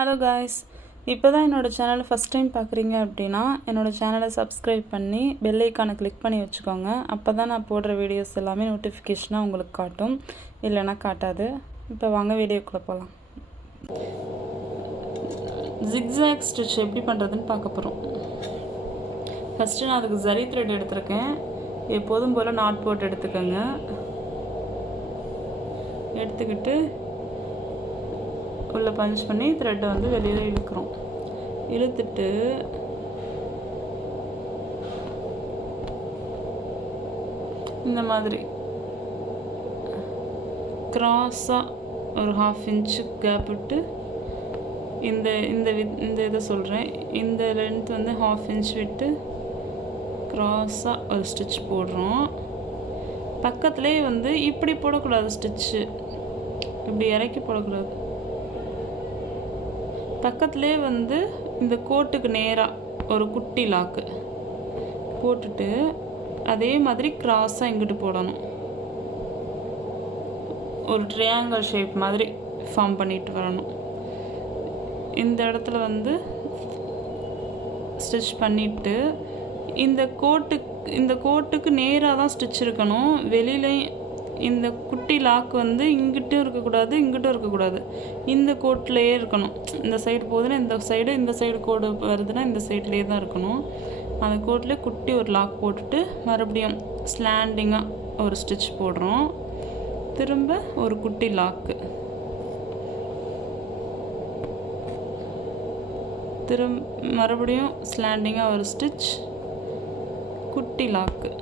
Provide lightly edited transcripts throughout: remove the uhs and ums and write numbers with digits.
Hello guys, இப்போ தான் என்னோடய சேனலை ஃபஸ்ட் டைம் பார்க்குறீங்க அப்படின்னா என்னோடய சேனலை சப்ஸ்கிரைப் பண்ணி பெல் ஐக்கானை கிளிக் பண்ணி வச்சுக்கோங்க. அப்போ தான் நான் போடுற வீடியோஸ் எல்லாமே நோட்டிஃபிகேஷனாக உங்களுக்கு காட்டும், இல்லைன்னா காட்டாது. இப்போ வாங்க வீடியோக்குள்ளே போகலாம். ஜிக்ஸாக் ஸ்டிச் எப்படி பண்ணுறதுன்னு பார்க்க போகிறோம். ஃபஸ்ட்டு நான் அதுக்கு ஜரி த்ரெட் எடுத்திருக்கேன். எப்போதும் போல் நாட் போட்டு எடுத்துக்கோங்க. எடுத்துக்கிட்டு உள்ளே பஞ்ச் பண்ணி த்ரெட்டை வந்து வெளியில் இழுக்கிறோம். இழுத்துட்டு இந்த மாதிரி க்ராஸாக ஒரு 1/2 இன்ச்சு கேப் விட்டு இந்த இதை சொல்கிறேன், இந்த லென்த் வந்து 1/2 இன்ச் விட்டு க்ராஸாக ஒரு ஸ்டிச் போடுறோம். பக்கத்துலேயே வந்து இப்படி போடக்கூடாது, ஸ்டிச்சு இப்படி இறக்கி போடக்கூடாது. பக்கத்துலேயே வந்து இந்த கோட்டுக்கு நேராக ஒரு குட்டி லாக்கு போட்டுட்டு அதே மாதிரி க்ராஸாக இங்கிட்டு போடணும். ஒரு ட்ரையாங்கிள் ஷேப் மாதிரி ஃபார்ம் பண்ணிட்டு வரணும். இந்த இடத்துல வந்து ஸ்டிச் பண்ணிவிட்டு இந்த கோட்டுக்கு நேராக தான் ஸ்டிச் இருக்கணும். வெளியிலையும் இந்த குட்டி லாக் வந்து இங்கிட்டும் இருக்கக்கூடாது, இங்கிட்டும் இருக்கக்கூடாது. இந்த கோட்லேயே இருக்கணும். இந்த சைடு போகுதுன்னா இந்த சைடு கோடு வருதுன்னா இந்த சைட்லேயே தான் இருக்கணும். அந்த கோட்லேயே குட்டி ஒரு லாக் போட்டுட்டு மறுபடியும் ஸ்லாண்டிங்காக ஒரு ஸ்டிச் போடுறோம். திரும்ப ஒரு குட்டி லாக்கு, மறுபடியும் ஸ்லாண்டிங்காக ஒரு ஸ்டிச், குட்டி லாக்கு,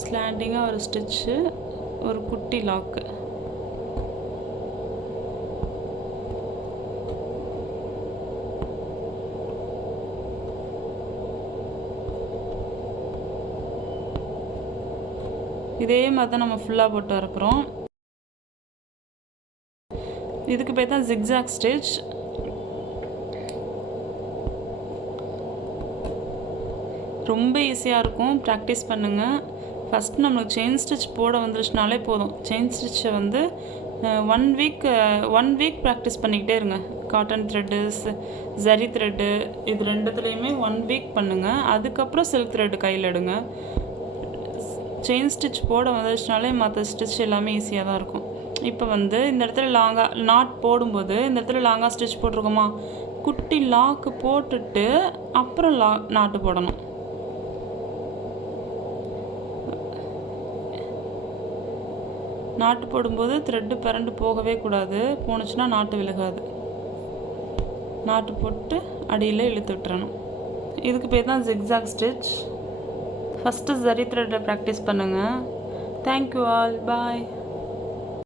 ஸ்லாண்டிங்காக ஒரு ஸ்டிச்சு, ஒரு குட்டி லாக்கு. இதே மாதிரி தான் நம்ம ஃபுல்லாக போட்டு வரப்போகிறோம். இதுக்கு பேர் தான் ஜிக்ஸாக் ஸ்டிச். ரொம்ப ஈஸியாக இருக்கும், ப்ராக்டிஸ் பண்ணுங்கள். ஃபஸ்ட் நம்மளுக்கு செயின் ஸ்டிச் போட வந்துருச்சுனாலே போதும். செயின் ஸ்டிச்சை வந்து ஒன் வீக் ப்ராக்டிஸ் பண்ணிக்கிட்டே இருங்க. காட்டன் த்ரெட்டு, ஜரி த்ரெட்டு, இது ரெண்டுத்துலேயுமே 1 வீக் பண்ணுங்கள். அதுக்கப்புறம் சில்க் த்ரெட்டு கையில் எடுங்க. செயின் ஸ்டிச் போட வந்துருச்சுனாலே மற்ற ஸ்டிச் எல்லாமே ஈஸியாக தான் இருக்கும். இப்போ வந்து இந்த இடத்துல லாங்காக நாட் போடும்போது இந்த இடத்துல லாங்காக ஸ்டிச் போட்டிருக்கோமா, குட்டி லாக்கு போட்டுட்டு அப்புறம் நாட்டு போடணும். நாட்டு போடும்போது த்ரெட்டு பிறண்டு போகவே கூடாது. போணுச்சுன்னா நாட்டு விலகாது. நாட்டு போட்டு அடியில் இழுத்து விட்டுறணும். இதுக்கு பேர் தான் ஜிக்ஸாக் ஸ்டிச். ஃபஸ்ட்டு ஜரி த்ரெட்டை ப்ராக்டிஸ் பண்ணுங்கள். தேங்க்யூ ஆல், பாய்.